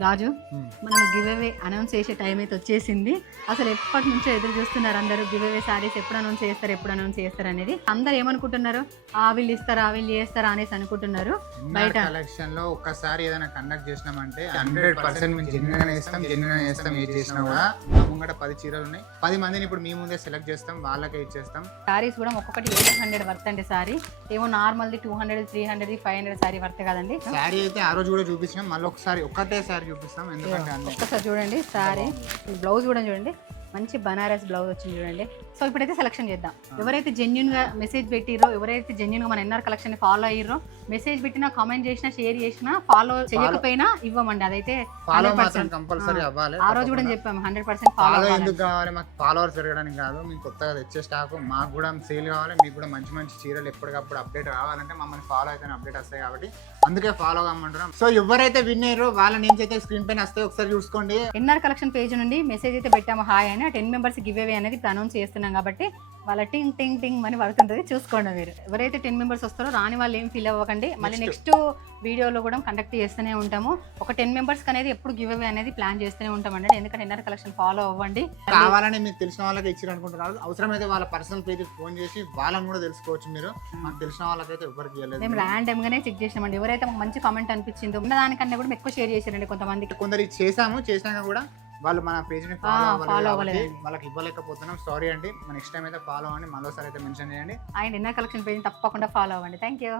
రాజు, మనం give away announce చేసే time అయితే వచ్చేసింది. అసలు ఎప్పటి నుంచో ఎదురు చూస్తున్నారు అందరూ. గివ్ అవే సారీస్ ఎప్పుడు అనౌన్స్ చేస్తారు అనేది. అందరు ఏమనుకుంటున్నారు, వీళ్ళు ఇస్తారా వీళ్ళు చేస్తారా అనేసి అనుకుంటున్నారు. బయట కలెక్షన్ లో ఒక్కసారి ఏదైనా కండక్ట్ చేసినామంటే 100% మేము జెన్యున్ చేస్తాం ఏది చేసినా కూడా. ముంగట 10 చీరలు ఉన్నాయి, 10 మందిని ఇప్పుడు మీ ముందే సెలెక్ట్ చేస్తాం, వాళ్ళకే ఇచ్చేస్తాం. సారీస్ కూడా ఒక్కొక్కటి 800 వర్త్ అండి. సారీ ఏమో నార్మల్ది 200, 300, 500 సారీ వర్త్ కదండి. సారీ అయితే ఆ రోజు కూడా చూపించినాం, మళ్ళీ ఒకసారి ఒక్కటే సారీ చూపిస్తాం. ఎందుకంటే ఒక్కసారి చూడండి సారీ, బ్లౌజ్ కూడా చూడండి, మంచి బనారస్ బ్లౌజ్ వచ్చింది చూడండి. సో ఇప్పుడైతే సెలక్షన్ చేద్దాం. ఎవరైతే జెన్యున్ గా మెసేజ్ పెట్టిరో, ఎవరైతే జెన్యున్ గా మన ఎన్ఆర్ కలెక్షన్ ని ఫాలో అయ్యారో, మెసేజ్ పెట్టినా, కామెంట్ చేసినా, షేర్ చేసినా, ఫాలో చేయకపోయినా ఇవ్వమండి. అదైతే ఫాలో మాత్రం కంపల్సరీ అవ్వాలి. ఆ రోజు కూడా చెప్పాము 100% ఫాలో ఎందుకు కావాలి, మాకు ఫాలోవర్స్ పెరగడానికి కాదు, మీకు కొత్తగా తెచ్చే స్టాక్ మాకు కూడా సేల్ కావాలి, మీకు కూడా మంచి మంచి చీరలు ఎప్పటికప్పుడు అప్డేట్ కావాలంటే మమ్మల్ని ఫాలో అయితేనే అప్డేట్ వస్తాయి. కాబట్టి అందుకే ఫాలో కమ్మంటున్నాం. సో ఎవరైతే విన్ అయ్యారో వాళ్ళ నేమ్స్ అయితే స్క్రీన్ పైన వస్తాయి, ఒకసారి చూసుకోండి. ఎన్ఆర్ కలెక్షన్ పేజ్ నుండి మెసేజ్ అయితే పెట్టాము హాయ్ అని. 10 మెంబర్స్ గివ్ అవే అనేది అనౌన్స్ చేస్తున్నాం కాబట్టి వాళ్ళ టింగ్ టింగ్ టింగ్ అని పడుతుంటుంది, చూసుకోండి మీరు. ఎవరైతే 10 మెంబర్స్ వస్తారో రాని వాళ్ళు ఏం ఫీల్ అవ్వకండి. మళ్ళీ నెక్స్ట్ వీడియోలో కూడా కండక్ట్ చేస్తూనే ఉంటాము. ఒక 10 మెంబర్స్ అనేది ఎప్పుడు గివ్ అవే అనేది ప్లాన్ చేస్తూనే ఉంటామండి. ఎందుకంటే ఎన్ఆర్ కలెక్షన్ ఫాలో అవ్వండి. కావాలని మీకు తెలిసిన వాళ్ళకి ఇచ్చారు అనుకుంటున్నారు, అవసరమైతే వాళ్ళ పర్సనల్ పేజ్ ఫోన్ చేసి వాళ్ళని కూడా తెలుసుకోవచ్చు మీరు. మాకు తెలిసిన వాళ్ళకైతే ఎవరికి ఇవ్వలేదు, మేము ర్యాండమ్ గానే చెక్ చేసినామండి. ఎవరైతే మాకు మంచి కామెంట్ అనిపించిందో ఉన్న దానికన్నా కూడా ఎక్కువ షేర్ చేశారండి కొంతమందికి. కొందరు చేసాక కూడా వాళ్ళు మన పేజ్ ని ఫాలో అవ్వలేదు, వాళ్ళకి ఇవ్వలేకపోతున్నాం. సారీ అండి. నెక్స్ట్ టైం అయితే ఫాలో అవ్వండి, మరోసారి అయితే మెన్షన్ చేయండి. అండ్ ఎన్ఆర్ కలెక్షన్ పేజ్ తప్పకుండా ఫాలో అవ్వండి. Thank you.